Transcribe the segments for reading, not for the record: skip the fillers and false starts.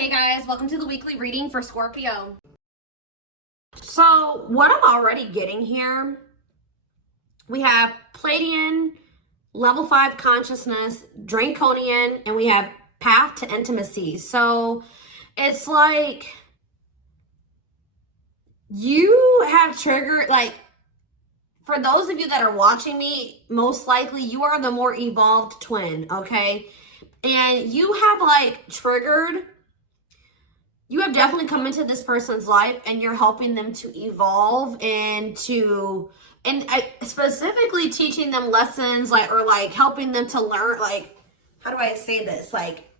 Hey guys, welcome to the weekly reading for Scorpio. So what I'm already getting here, we have Pleiadian, level 5 consciousness, Draconian, and we have path to intimacy. So it's like you have triggered, like, for those of you that are watching me, most likely you are the more evolved twin, okay? And you have like triggered, you have definitely come into this person's life and you're helping them to evolve and specifically teaching them lessons, like, or like helping them to learn, like, how do I say this? Like,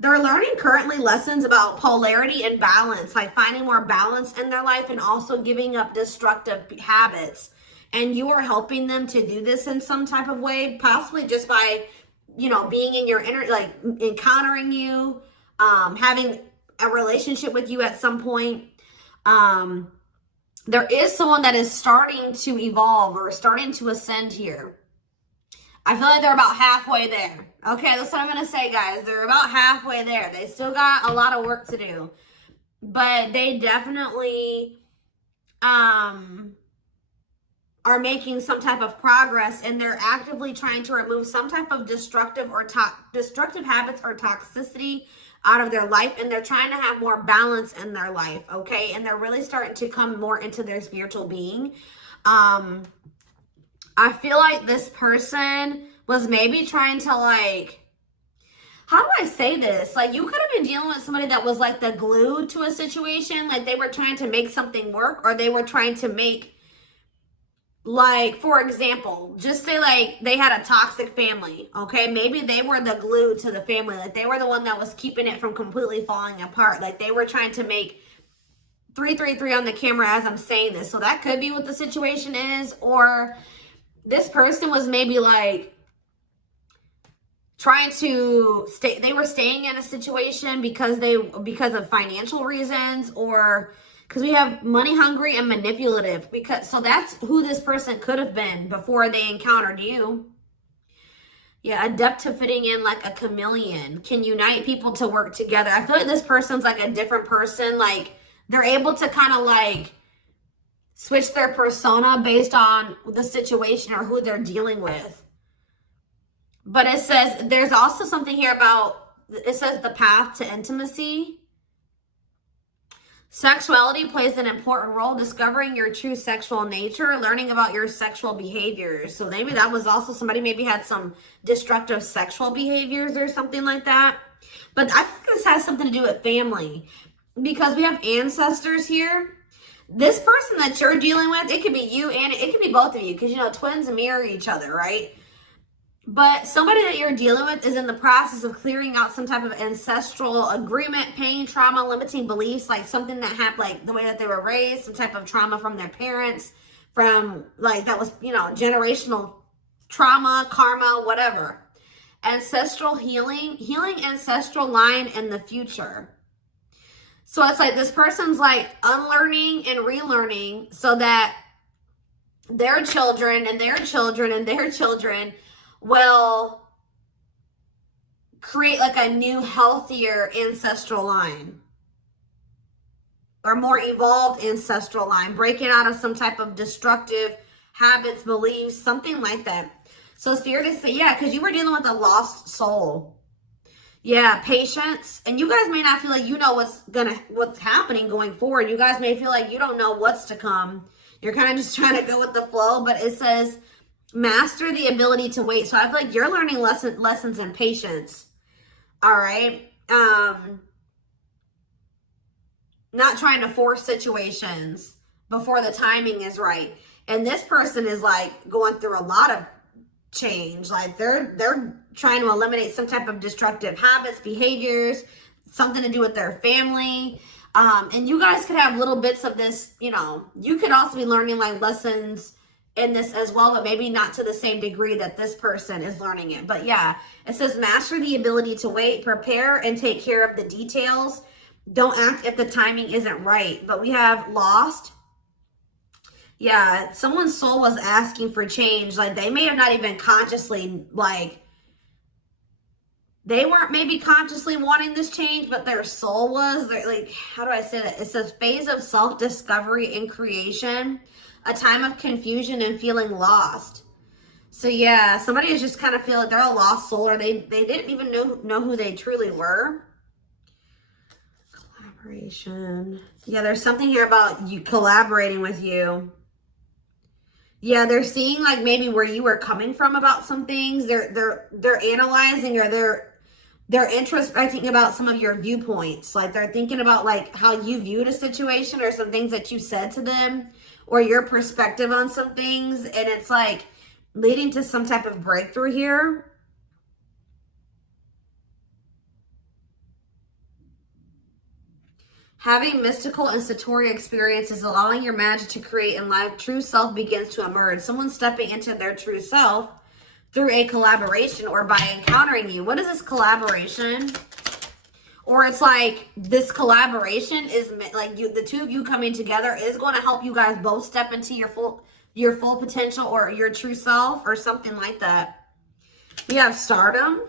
they're learning currently lessons about polarity and balance, like finding more balance in their life and also giving up destructive habits. And you are helping them to do this in some type of way, possibly just by, being in your inner, like encountering you, having a relationship with you at some point. There is someone that is starting to evolve or starting to ascend here. I feel like they're about halfway there. Okay, that's what I'm going to say, guys. They're about halfway there. They still got a lot of work to do. But they definitely are making some type of progress, and they're actively trying to remove some type of destructive habits or toxicity out of their life, and they're trying to have more balance in their life, okay? And they're really starting to come more into their spiritual being. I feel like this person was maybe trying to, like, how do I say this? Like, you could have been dealing with somebody that was like the glue to a situation. Like, they were trying to make something work, or they were trying to make, like, for example, just say like they had a toxic family, okay? Maybe they were the glue to the family. Like, they were the one that was keeping it from completely falling apart. Like, they were trying to make 333 on the camera as I'm saying this. So that could be what the situation is. Or this person was maybe like trying to stay, they were staying in a situation because of financial reasons, or because we have money hungry and manipulative, so that's who this person could have been before they encountered you. Yeah, adept to fitting in like a chameleon, can unite people to work together. I feel like this person's like a different person. Like, they're able to kind of like switch their persona based on the situation or who they're dealing with. But it says, there's also something here about, it says the path to intimacy. Sexuality plays an important role, discovering your true sexual nature, learning about your sexual behaviors. So maybe that was also somebody maybe had some destructive sexual behaviors or something like that. But I think this has something to do with family, because we have ancestors here. This person that you're dealing with, it could be you and it could be both of you, because, twins mirror each other, right? But somebody that you're dealing with is in the process of clearing out some type of ancestral agreement, pain, trauma, limiting beliefs, like something that happened, like the way that they were raised, some type of trauma from their parents, from like that was, generational trauma, karma, whatever. Ancestral healing ancestral line in the future. So it's like this person's like unlearning and relearning so that their children and their children and their children will create like a new, healthier ancestral line, or more evolved ancestral line, breaking out of some type of destructive habits, beliefs, something like that. So it's fair to say, yeah, because you were dealing with a lost soul. Yeah, patience. And you guys may not feel like you know what's happening going forward. You guys may feel like you don't know what's to come. You're kind of just trying to go with the flow, but it says master the ability to wait. So I feel like you're learning lessons in patience. All right. Not trying to force situations before the timing is right. And this person is like going through a lot of change. Like they're trying to eliminate some type of destructive habits, behaviors, something to do with their family. And you guys could have little bits of this, you could also be learning like lessons in this as well, but maybe not to the same degree that this person is learning it. But yeah, it says master the ability to wait, prepare, and take care of the details. Don't act if the timing isn't right. But we have lost. Yeah, someone's soul was asking for change. Like, they may have not even consciously, like, They weren't maybe consciously wanting this change, but their soul was. They're like, how do I say that? It's a phase of self-discovery and creation, a time of confusion and feeling lost. So yeah, somebody is just kind of feeling they're a lost soul, or they didn't even know who they truly were. Collaboration. Yeah, there's something here about you collaborating with you. Yeah, they're seeing like maybe where you were coming from about some things. They're analyzing, or they're introspecting about some of your viewpoints. Like they're thinking about like how you viewed a situation, or some things that you said to them, or your perspective on some things. And it's like leading to some type of breakthrough here. Having mystical and satori experiences, allowing your magic to create in life, true self begins to emerge. Someone stepping into their true self through a collaboration or by encountering you. What is this collaboration? Or it's like this collaboration is like the two of you coming together is going to help you guys both step into your full potential, or your true self, or something like that. We have stardom.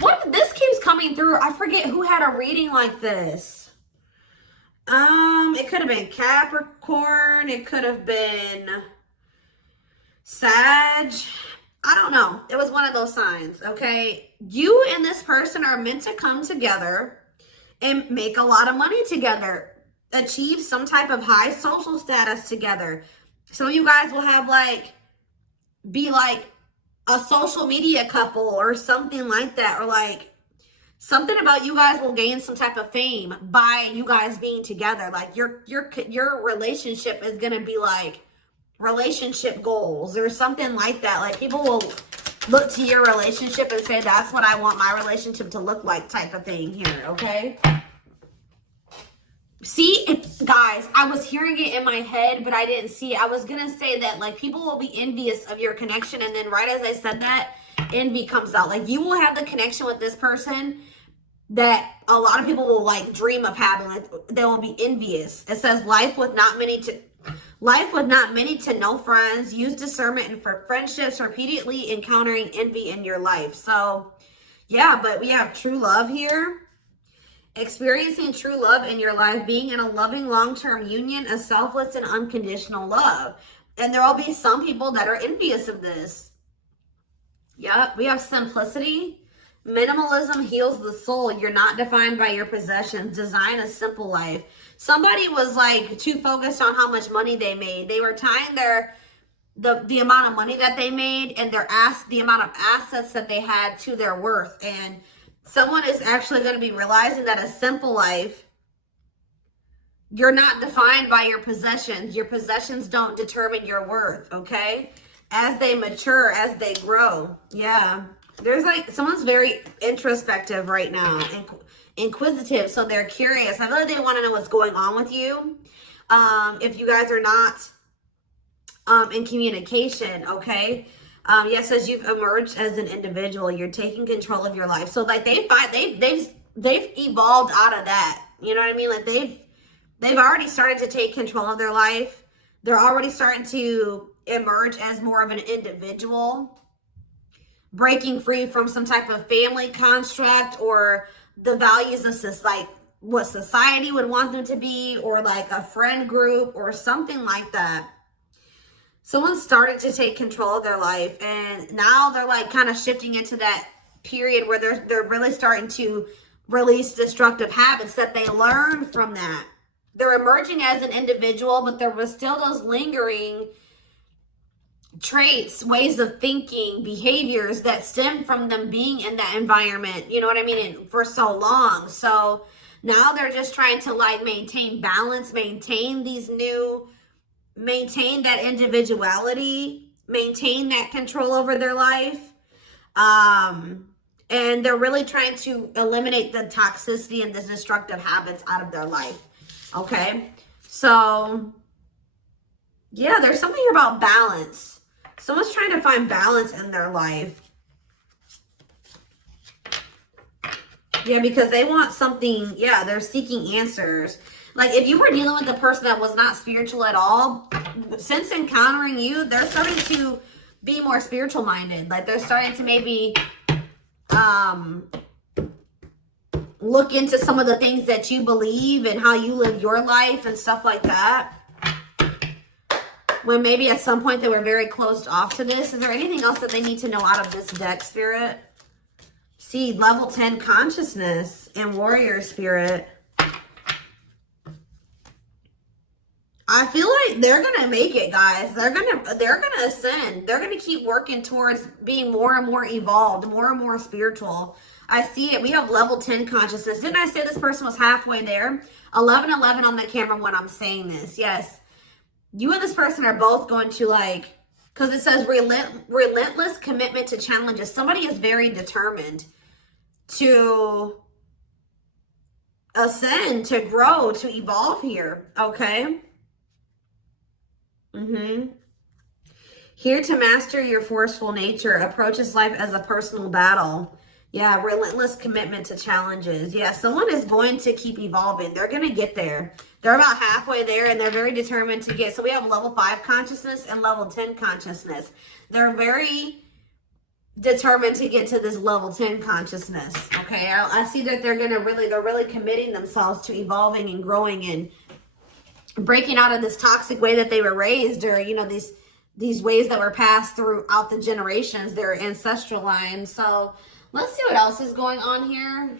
What this keeps coming through? I forget who had a reading like this. It could have been Capricorn. It could have been Sag. I don't know. It was one of those signs, okay? You and this person are meant to come together and make a lot of money together. Achieve some type of high social status together. Some of you guys will have be like a social media couple or something like that, or like something about you guys will gain some type of fame by you guys being together. Like your relationship is gonna be like relationship goals or something like that. Like people will look to your relationship and say, that's what I want my relationship to look like, type of thing here, okay? See, guys, I was hearing it in my head, but I didn't see it. I was going to say that, like, people will be envious of your connection. And then right as I said that, envy comes out. Like, you will have the connection with this person that a lot of people will, like, dream of having. Like, they will be envious. It says, life with not many to no friends. Use discernment and for friendships, repeatedly encountering envy in your life. So, yeah, but we have true love here. Experiencing true love in your life, being in a loving long-term union, a selfless and unconditional love. And there will be some people that are envious of this. Yep, we have simplicity. Minimalism heals the soul. You're not defined by your possessions. Design a simple life. Somebody was like too focused on how much money they made. They were tying the amount of money that they made and the amount of assets that they had to their worth. And someone is actually going to be realizing that a simple life, you're not defined by your possessions. Your possessions don't determine your worth, okay? As they mature, as they grow. Yeah. There's like, someone's very introspective right now, inquisitive, so they're curious. I feel like they want to know what's going on with you. If you guys are not in communication, okay? Yes, as you've emerged as an individual, you're taking control of your life. So like they've evolved out of that. You know what I mean? Like they've already started to take control of their life. They're already starting to emerge as more of an individual, breaking free from some type of family construct or the values of like what society would want them to be, or like a friend group or something like that. Someone started to take control of their life, and now they're like kind of shifting into that period where they're really starting to release destructive habits that they learned from that. They're emerging as an individual, but there was still those lingering traits, ways of thinking, behaviors that stem from them being in that environment, you know what I mean, and for so long. So now they're just trying to like maintain balance, maintain that individuality, maintain that control over their life. And they're really trying to eliminate the toxicity and the destructive habits out of their life. Okay. So yeah, there's something here about balance. Someone's trying to find balance in their life. Yeah, because they want something. Yeah, they're seeking answers. Like if you were dealing with a person that was not spiritual at all, since encountering you, they're starting to be more spiritual minded. Like they're starting to maybe look into some of the things that you believe and how you live your life and stuff like that. When maybe at some point they were very closed off to this. Is there anything else that they need to know out of this deck, Spirit? See, level 10 consciousness and warrior spirit. I feel like they're gonna make it, guys. They're gonna ascend. They're gonna keep working towards being more and more evolved, more and more spiritual. I see it. We have level 10 consciousness. Didn't I say this person was halfway there? 1111 on the camera when I'm saying this. Yes. You and this person are both going to, like, because it says relentless commitment to challenges. Somebody is very determined to ascend, to grow, to evolve here. Okay. Here to master your forceful nature. Approaches life as a personal battle. Yeah, relentless commitment to challenges. Yeah, someone is going to keep evolving. They're going to get there. They're about halfway there, and they're very determined to get. So we have level 5 consciousness and level 10 consciousness. They're very determined to get to this level 10 consciousness. Okay, I see that they're really committing themselves to evolving and growing and breaking out of this toxic way that they were raised, or, you know, these ways that were passed throughout the generations, their ancestral line. So let's see what else is going on here.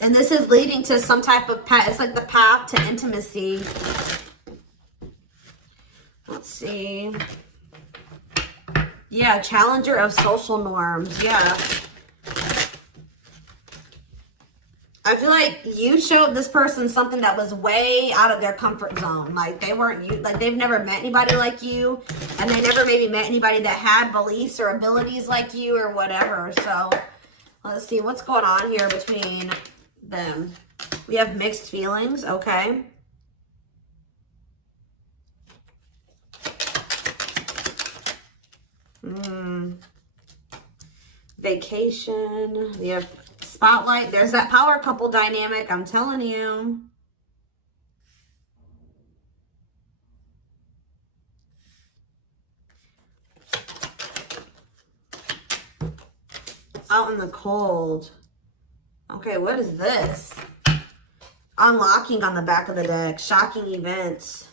And this is leading to some type of path. It's like the path to intimacy. Let's see. Yeah, challenger of social norms. Yeah. I feel like you showed this person something that was way out of their comfort zone. Like they weren't you, like they've never met anybody like you, and they never maybe met anybody that had beliefs or abilities like you or whatever. So let's see what's going on here between them. We have mixed feelings. Okay. Vacation. We have spotlight. There's that power couple dynamic. I'm telling you. Out in the cold. Okay, what is this? Unlocking on the back of the deck. Shocking events.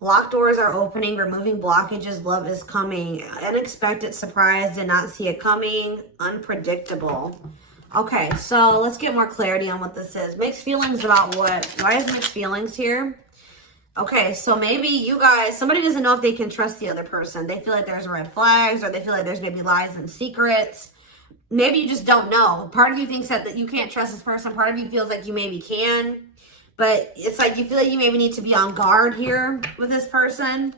Locked doors are opening, removing blockages, love is coming. Unexpected surprise, did not see it coming. Unpredictable. Okay, so let's get more clarity on what this is. Mixed feelings about what? Why is mixed feelings here? Okay, so maybe you guys, somebody doesn't know if they can trust the other person. They feel like there's red flags, or they feel like there's maybe lies and secrets. Maybe you just don't know. Part of you thinks that you can't trust this person. Part of you feels like you maybe can. But it's like you feel like you maybe need to be on guard here with this person.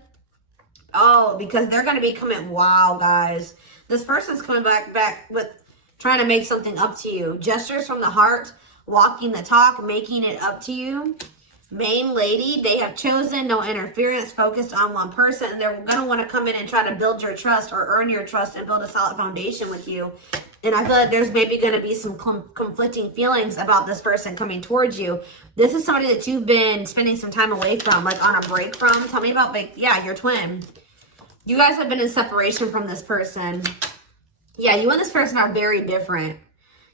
Oh, because they're going to be coming. Wow, guys. This person's coming back with trying to make something up to you. Gestures from the heart, walking the talk, making it up to you. Main lady, they have chosen no interference, focused on one person. And they're going to want to come in and try to build your trust or earn your trust and build a solid foundation with you. And I feel like there's maybe going to be some conflicting feelings about this person coming towards you. This is somebody that you've been spending some time away from, like on a break from. Tell me about, like, yeah, your twin. You guys have been in separation from this person. Yeah, you and this person are very different.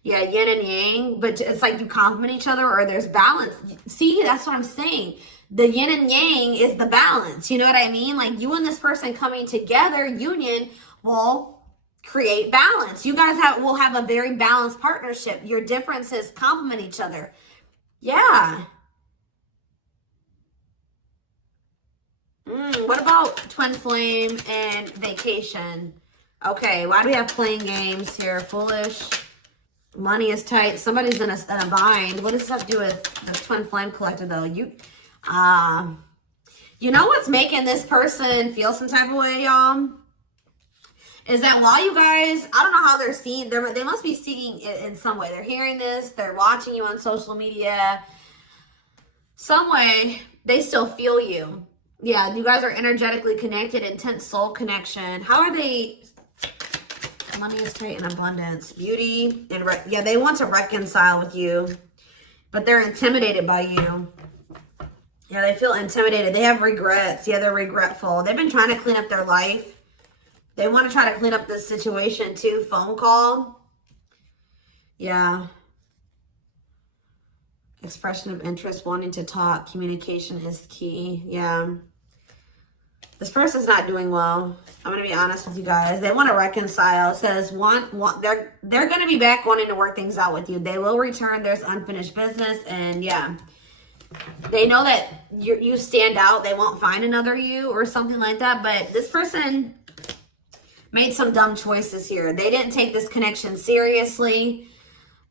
Yeah, yin and yang, but it's like you complement each other, or there's balance. See, that's what I'm saying. The yin and yang is the balance. You know what I mean? Like you and this person coming together, union, will create balance. You guys will have a very balanced partnership. Your differences complement each other. Yeah. What about twin flame and vacation? Okay, why do we have playing games here? Foolish. Money is tight. Somebody's in a bind. What does this have to do with the twin flame collector, though? You know what's making this person feel some type of way, y'all? Is that while you guys, I don't know how they're seeing, they must be seeing it in some way. They're hearing this, they're watching you on social media. Some way, they still feel you. Yeah, you guys are energetically connected, intense soul connection. How are they? Money is tight and abundance. Beauty, and yeah, they want to reconcile with you, but they're intimidated by you. Yeah, they feel intimidated. They have regrets. Yeah, they're regretful. They've been trying to clean up their life. They want to try to clean up this situation too. Phone call. Yeah. Expression of interest, wanting to talk. Communication is key. Yeah. This person's not doing well. I'm going to be honest with you guys. They want to reconcile. It says they're going to be back wanting to work things out with you. They will return. There's unfinished business. And yeah, they know that you stand out. They won't find another you or something like that. But this person made some dumb choices here. They didn't take this connection seriously.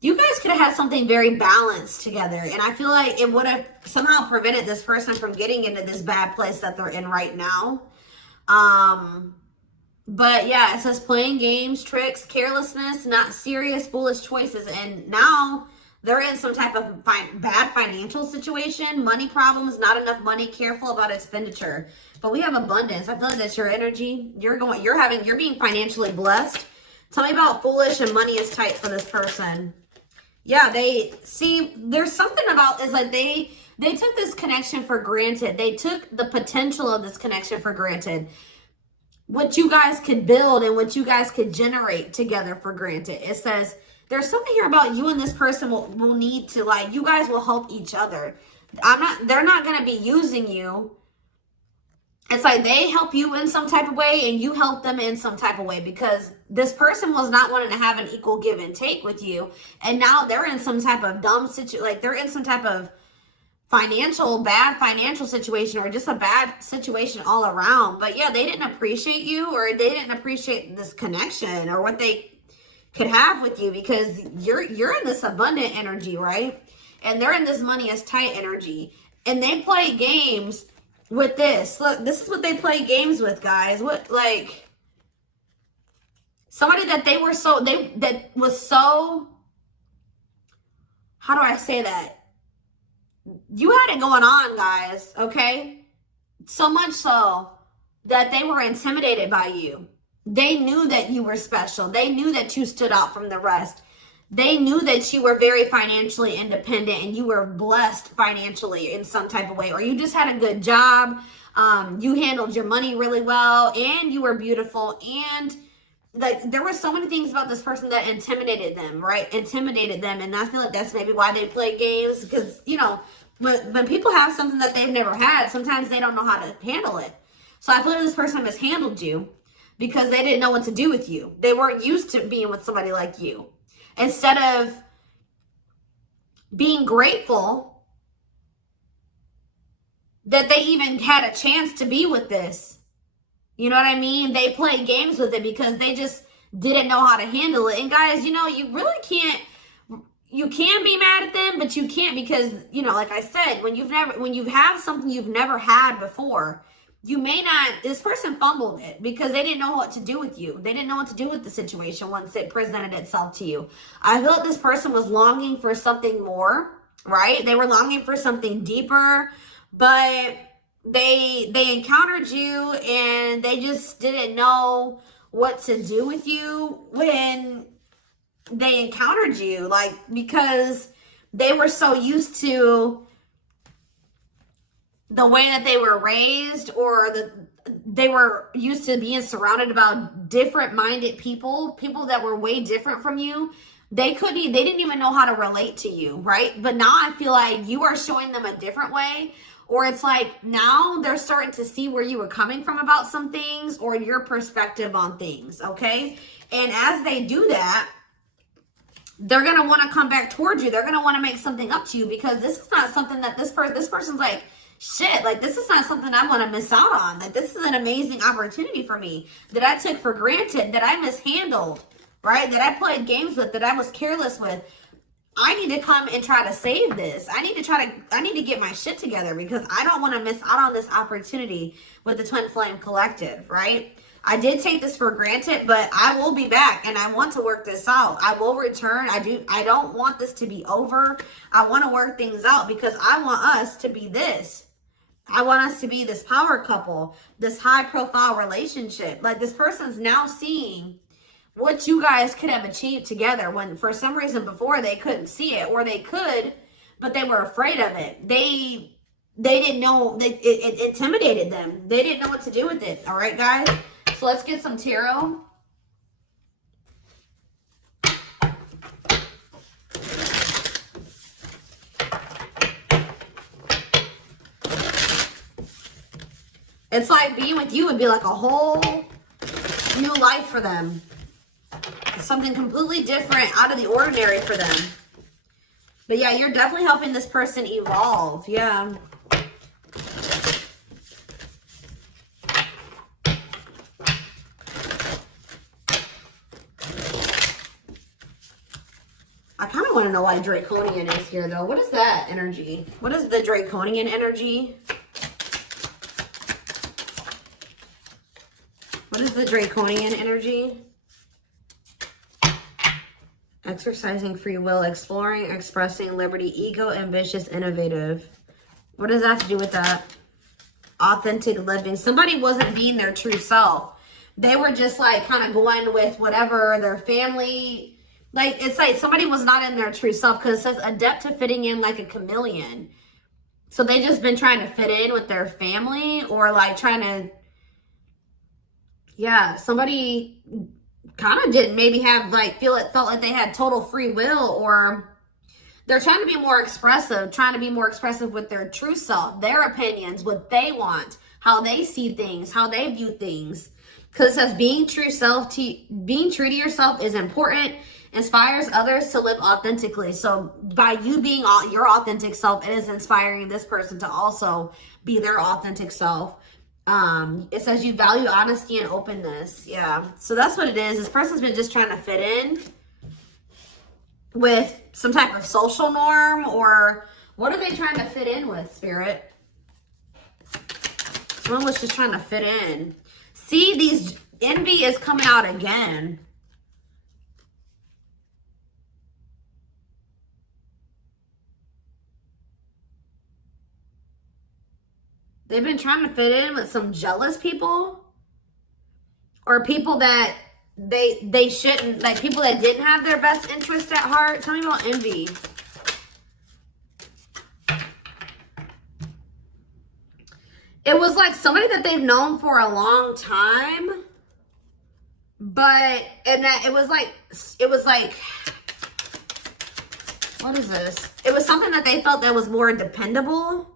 You guys could have had something very balanced together. And I feel like it would have somehow prevented this person from getting into this bad place that they're in right now. But yeah, it says playing games, tricks, carelessness, not serious, foolish choices. And now they're in some type of bad financial situation, money problems, not enough money, careful about expenditure. But we have abundance. I feel like that's your energy. You're being financially blessed. Tell me about foolish and money is tight for this person. Yeah, there's something about this, like they took this connection for granted. They took the potential of this connection for granted. What you guys could build and what you guys could generate together for granted. It says there's something here about you and this person will need to, like, you guys will help each other. They're not going to be using you. It's like they help you in some type of way and you help them in some type of way, because this person was not wanting to have an equal give and take with you. And now they're in some type of dumb situation, like they're in some type of bad financial situation, or just a bad situation all around. But yeah, they didn't appreciate you, or they didn't appreciate this connection or what they could have with you, because you're in this abundant energy, right? And they're in this money is tight energy. And they play games with this. Look, this is what they play games with, guys. What, like, somebody that was so, how do I say that? You had it going on, guys, okay? So much so that they were intimidated by you. They knew that you were special. They knew that you stood out from the rest. They knew that you were very financially independent and you were blessed financially in some type of way, or you just had a good job. You handled your money really well, and you were beautiful. And like, there were so many things about this person that intimidated them, right? Intimidated them. And I feel like that's maybe why they play games, because, you know, when people have something that they've never had, sometimes they don't know how to handle it. So I feel like this person mishandled you because they didn't know what to do with you. They weren't used to being with somebody like you. Instead of being grateful that they even had a chance to be with this, you know what I mean? They played games with it because they just didn't know how to handle it. And guys, you know, you really can't, you can be mad at them, but you can't, because, you know, like I said, when you have something you've never had before, you may not, this person fumbled it because they didn't know what to do with you. They didn't know what to do with the situation once it presented itself to you. I feel like this person was longing for something more, right? They were longing for something deeper, but they encountered you and they just didn't know what to do with you when they encountered you, like, because they were so used to the way that they were raised, or they were used to being surrounded about different minded people that were way different from you. They didn't even know how to relate to you, right? But now I feel like you are showing them a different way, or it's like now they're starting to see where you were coming from about some things, or your perspective on things, okay? And as they do that, they're going to want to come back towards you. They're going to want to make something up to you, because this is not something that this person's like, shit, like, this is not something I want to miss out on. Like, this is an amazing opportunity for me that I took for granted, that I mishandled, right? That I played games with, that I was careless with. I need to come and try to save this. I need to get my shit together, because I don't want to miss out on this opportunity with the Twin Flame Collective, right? I did take this for granted, but I will be back and I want to work this out. I will return. I don't want this to be over. I want to work things out, because I want us to be this. I want us to be this power couple, this high profile relationship. Like, this person's now seeing what you guys could have achieved together, when for some reason before they couldn't see it, or they could, but they were afraid of it. They they didn't know, it intimidated them. They didn't know what to do with it. All right, guys? So let's get some tarot. It's like being with you would be like a whole new life for them. Something completely different, out of the ordinary for them. But yeah, you're definitely helping this person evolve. Yeah. I kind of want to know why Draconian is here, though. What is that energy? What is the Draconian energy? What is the Draconian energy? Exercising free will, exploring, expressing liberty, ego, ambitious, innovative. What does that have to do with that? Authentic living. Somebody wasn't being their true self. They were just like kind of going with whatever their family, like it's like somebody was not in their true self, because it says adept to fitting in like a chameleon. So they just been trying to fit in with their family, or like trying to, yeah, somebody kind of didn't maybe have like felt like they had total free will, or they're trying to be more expressive, with their true self, their opinions, what they want, how they see things, how they view things. Because it says being true to yourself is important, inspires others to live authentically. So by you being your authentic self, it is inspiring this person to also be their authentic self. It says you value honesty and openness. Yeah. So that's what it is. This person's been just trying to fit in with some type of social norm, or what are they trying to fit in with, Spirit? Someone was just trying to fit in. See, these envy is coming out again. They've been trying to fit in with some jealous people, or people that they shouldn't, like people that didn't have their best interest at heart. Tell me about envy. It was like somebody that they've known for a long time, but, and that it was like, what is this? It was something that they felt that was more dependable.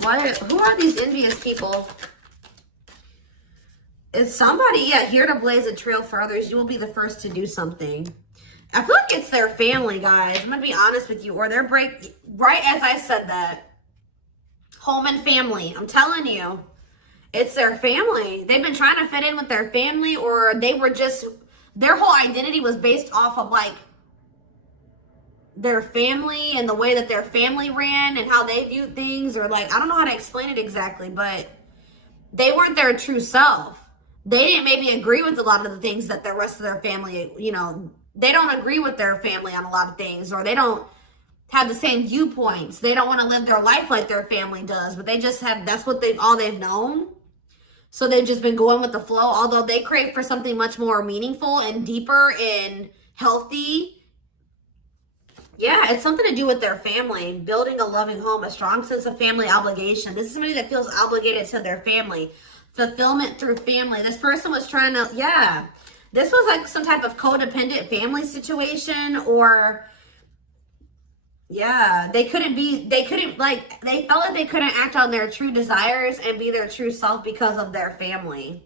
Who are these envious people? It's somebody, yeah, here to blaze a trail for others. You will be the first to do something. I feel like it's their family, guys. I'm going to be honest with you. Or their right as I said that. Home and family. I'm telling you. It's their family. They've been trying to fit in with their family, or they were just, their whole identity was based off of like their family and the way that their family ran and how they viewed things, or like, I don't know how to explain it exactly, but they weren't their true self. They didn't maybe agree with a lot of the things that the rest of their family, you know, they don't agree with their family on a lot of things, or they don't have the same viewpoints. They don't want to live their life like their family does, but they just have, that's what all they've known. So they've just been going with the flow, although they crave for something much more meaningful and deeper and healthy. Yeah, it's something to do with their family, building a loving home, a strong sense of family obligation. This is somebody that feels obligated to their family. Fulfillment through family. This person was trying to, yeah. This was like some type of codependent family situation, or, yeah, they felt like they couldn't act on their true desires and be their true self because of their family.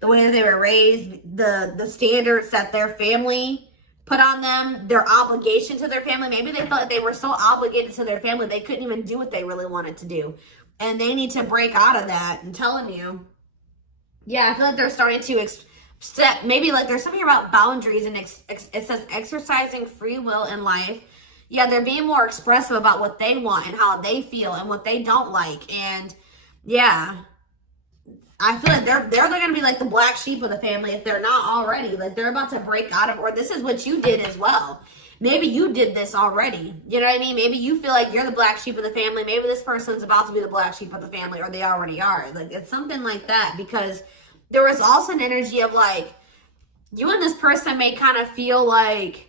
The way that they were raised, the standards that their family put on them, their obligation to their family. Maybe they felt like they were so obligated to their family, they couldn't even do what they really wanted to do. And they need to break out of that. I'm telling you. Yeah, I feel like they're starting to maybe like there's something about boundaries, and it says exercising free will in life. Yeah, they're being more expressive about what they want and how they feel and what they don't like. And yeah, I feel like they're going to be like the black sheep of the family if they're not already. Like they're about to break out of, or this is what you did as well. Maybe you did this already. You know what I mean? Maybe you feel like you're the black sheep of the family. Maybe this person's about to be the black sheep of the family, or they already are. Like it's something like that, because there was also an energy of like, you and this person may kind of feel like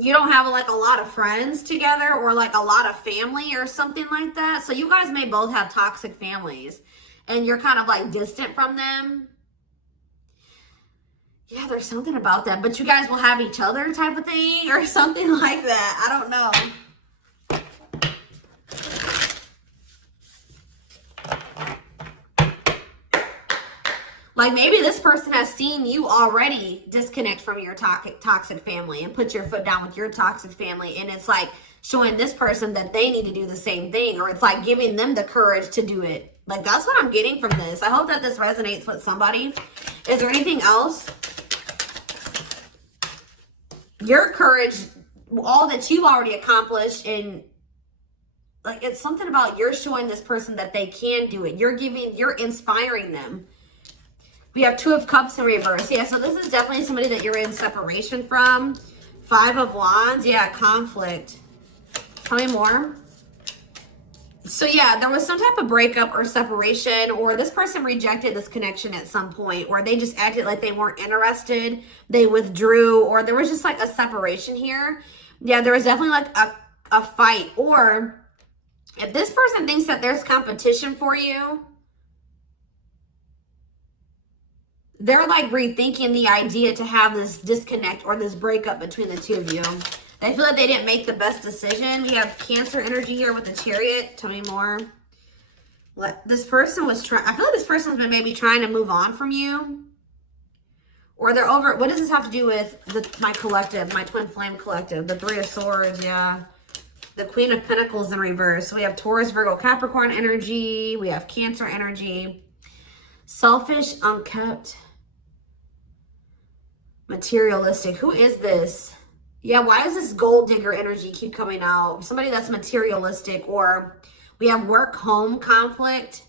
you don't have like a lot of friends together or like a lot of family or something like that. So you guys may both have toxic families and you're kind of like distant from them. Yeah, there's something about that, but you guys will have each other type of thing or something like that. I don't know. Like maybe this person has seen you already disconnect from your toxic family and put your foot down with your toxic family. And it's like showing this person that they need to do the same thing, or it's like giving them the courage to do it. Like that's what I'm getting from this. I hope that this resonates with somebody. Is there anything else? Your courage, all that you've already accomplished, and like it's something about you're showing this person that they can do it. You're inspiring them. We have 2 of Cups in reverse. Yeah, so this is definitely somebody that you're in separation from. 5 of Wands. Yeah, conflict. Tell me more. So yeah, there was some type of breakup or separation, or this person rejected this connection at some point, or they just acted like they weren't interested. They withdrew, or there was just like a separation here. Yeah, there was definitely like a fight. Or if this person thinks that there's competition for you, they're like rethinking the idea to have this disconnect or this breakup between the 2 of you. They feel like they didn't make the best decision. We have Cancer energy here with the Chariot. Tell me more. This person was trying, I feel like this person's been maybe trying to move on from you. Or they're over, what does this have to do with my collective, my twin flame collective? The 3 of Swords, yeah. The Queen of Pentacles in reverse. So we have Taurus, Virgo, Capricorn energy. We have Cancer energy. Selfish, unkept. Materialistic. Who is this? Yeah, why does this gold digger energy keep coming out? Somebody that's materialistic. Or we have work home conflict.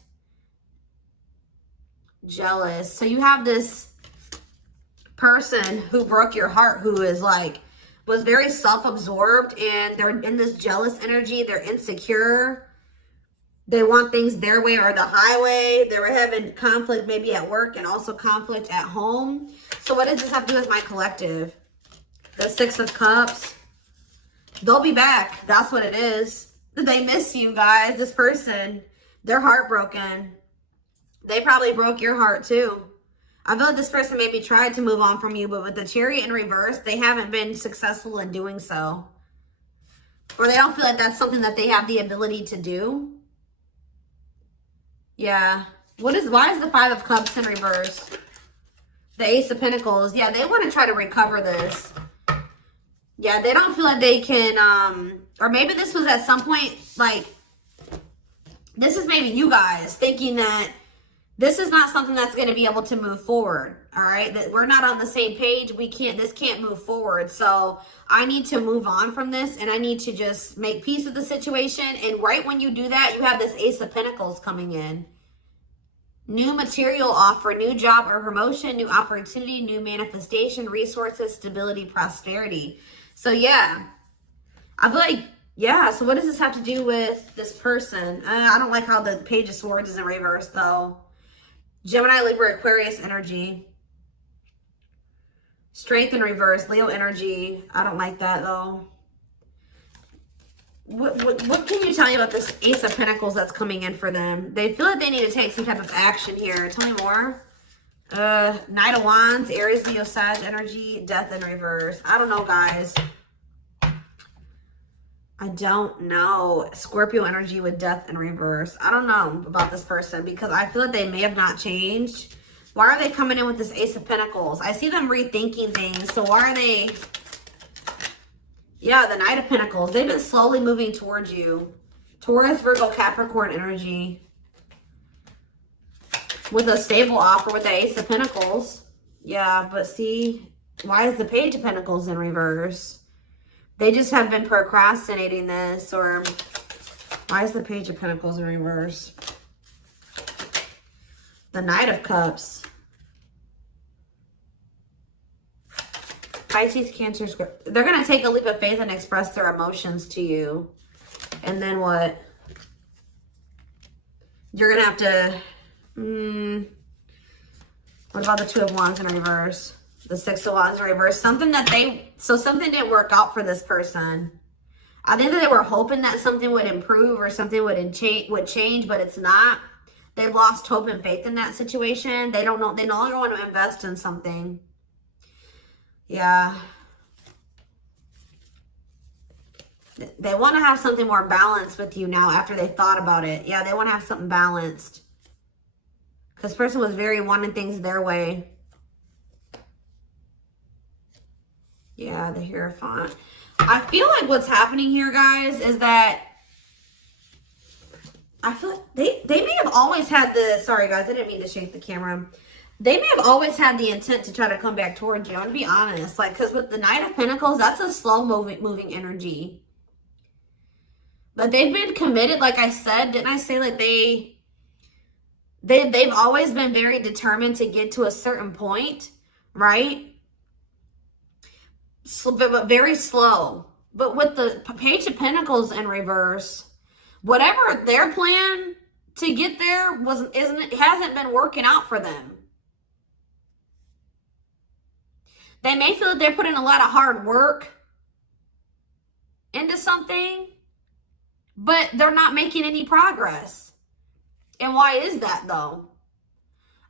Jealous. So you have this person who broke your heart, who is like, was very self-absorbed, and they're in this jealous energy. They're insecure. They want things their way or the highway. They were having conflict maybe at work and also conflict at home. So what does this have to do with my collective? The 6 of Cups. They'll be back. That's what it is. They miss you guys. This person, they're heartbroken. They probably broke your heart too. I feel like this person maybe tried to move on from you, but with the Chariot in reverse, they haven't been successful in doing so. Or they don't feel like that's something that they have the ability to do. Yeah. Why is the 5 of Cups in reverse? The Ace of Pentacles. Yeah, they want to try to recover this. Yeah, they don't feel like they can, or maybe this was at some point, like, this is maybe you guys thinking that this is not something that's going to be able to move forward. All right. That we're not on the same page. This can't move forward. So I need to move on from this, and I need to just make peace with the situation. And right when you do that, you have this Ace of Pentacles coming in. New material offer, new job or promotion, new opportunity, new manifestation, resources, stability, prosperity. So yeah, I feel like, yeah. So what does this have to do with this person? I don't like how the Page of Swords is in reverse though. Gemini, Libra, Aquarius energy. Strength in reverse, Leo energy. I don't like that though. What can you tell me about this Ace of Pentacles that's coming in for them? They feel like they need to take some type of action here. Tell me more. Knight of Wands, Aries, Leo, Sag energy, Death in reverse. I don't know, guys. I don't know. Scorpio energy with Death in reverse. I don't know about this person because I feel like they may have not changed. Why are they coming in with this Ace of Pentacles? I see them rethinking things. So why are they... Yeah, the Knight of Pentacles. They've been slowly moving towards you. Taurus, Virgo, Capricorn energy. With a stable offer with the Ace of Pentacles. Yeah, but see, why is the Page of Pentacles in reverse? They just have been procrastinating this. Or why is the Page of Pentacles in reverse? The Knight of Cups. Pisces, Cancer, Scorpio. They're going to take a leap of faith and express their emotions to you. And then what? You're going to have to... what about the 2 of Wands in reverse? The Six of Wands in reverse. Something didn't work out for this person. I think that they were hoping that something would improve or something would change, but it's not. They've lost hope and faith in that situation. They don't know. They no longer want to invest in something. Yeah. They want to have something more balanced with you now after they thought about it. Yeah, they want to have something balanced. Because this person was very wanting things their way. Yeah, the Hierophant. I feel like what's happening here, guys, is that I feel like they may have always had the, sorry guys, I didn't mean to shake the camera. They may have always had the intent to try to come back towards you. I'm going to be honest. Like, because with the Knight of Pentacles, that's a slow moving energy. But they've been committed, like I said. Didn't I say like they've always been very determined to get to a certain point, right? So, but very slow. But with the Page of Pentacles in reverse, whatever their plan to get there hasn't been working out for them. They may feel that they're putting a lot of hard work into something, but they're not making any progress. And why is that though?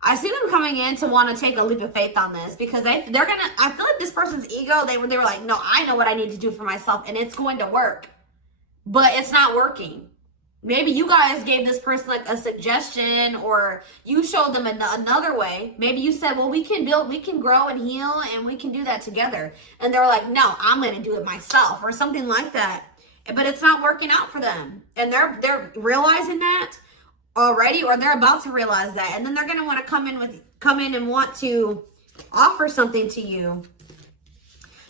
I see them coming in to want to take a leap of faith on this because I feel like this person's ego, they were like, no, I know what I need to do for myself and it's going to work, but it's not working. Maybe you guys gave this person like a suggestion, or you showed them another way. Maybe you said, well, we can grow and heal and we can do that together. And they're like, no, I'm going to do it myself or something like that. But it's not working out for them. And they're realizing that already, or they're about to realize that. And then they're going to want to come in and want to offer something to you.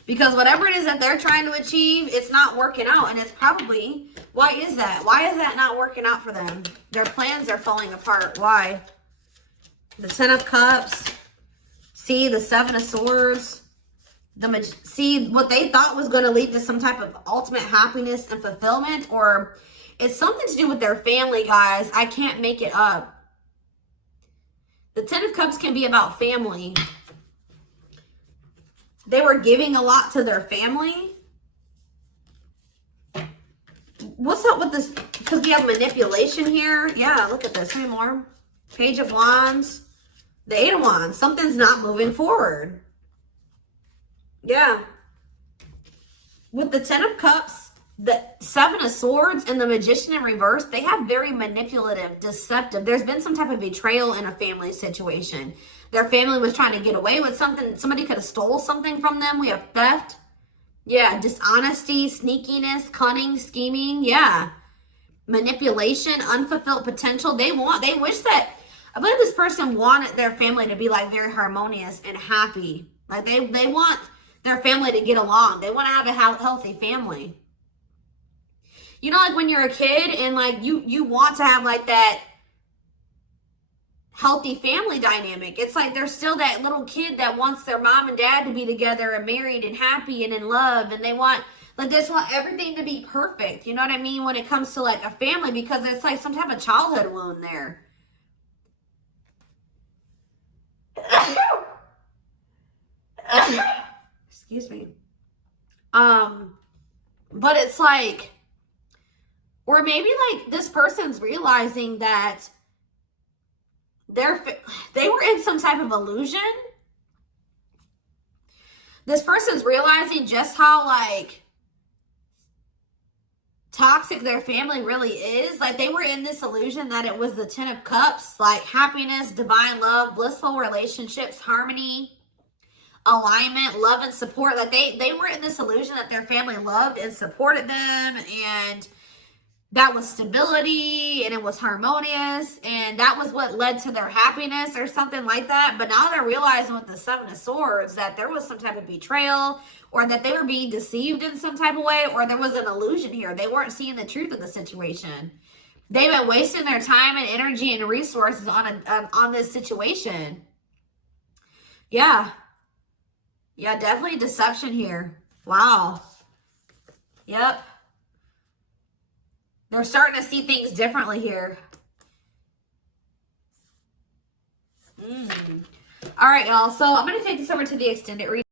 Because whatever it is that they're trying to achieve, it's not working out. And it's probably, why is that? Why is that not working out for them? Their plans are falling apart. Why? The Ten of Cups. See, the Seven of Swords. See, what they thought was going to lead to some type of ultimate happiness and fulfillment. Or it's something to do with their family, guys. I can't make it up. The Ten of Cups can be about family. They were giving a lot to their family. What's up with this? Because we have manipulation here. Yeah, look at this. Any more? Page of Wands. The Eight of Wands. Something's not moving forward. Yeah. With the Ten of Cups, the Seven of Swords, and the Magician in reverse, they have very manipulative, deceptive. There's been some type of betrayal in a family situation. Their family was trying to get away with something. Somebody could have stole something from them. We have theft. Yeah, dishonesty, sneakiness, cunning, scheming. Yeah. Manipulation, unfulfilled potential. They wish that, I believe this person wanted their family to be like very harmonious and happy. Like they want their family to get along. They want to have a healthy family. You know, like when you're a kid and like you want to have like that healthy family dynamic. It's like there's still that little kid that wants their mom and dad to be together and married and happy and in love, and they want everything to be perfect. You know what I mean? When it comes to like a family, because it's like some type of childhood wound there. Excuse me. But it's like, or maybe like this person's realizing that they were in some type of illusion. This person's realizing just how like toxic their family really is. Like they were in this illusion that it was the Ten of Cups, like happiness, divine love, blissful relationships, harmony, alignment, love and support. Like they were in this illusion that their family loved and supported them, and that was stability and it was harmonious, and that was what led to their happiness or something like that. But now they're realizing with the Seven of Swords that there was some type of betrayal, or that they were being deceived in some type of way, or there was an illusion here. They weren't seeing the truth of the situation. They've been wasting their time and energy and resources on this situation. Yeah. Yeah, definitely deception here. Wow. Yep. They're starting to see things differently here. All right, y'all. So I'm going to take this over to the extended reading.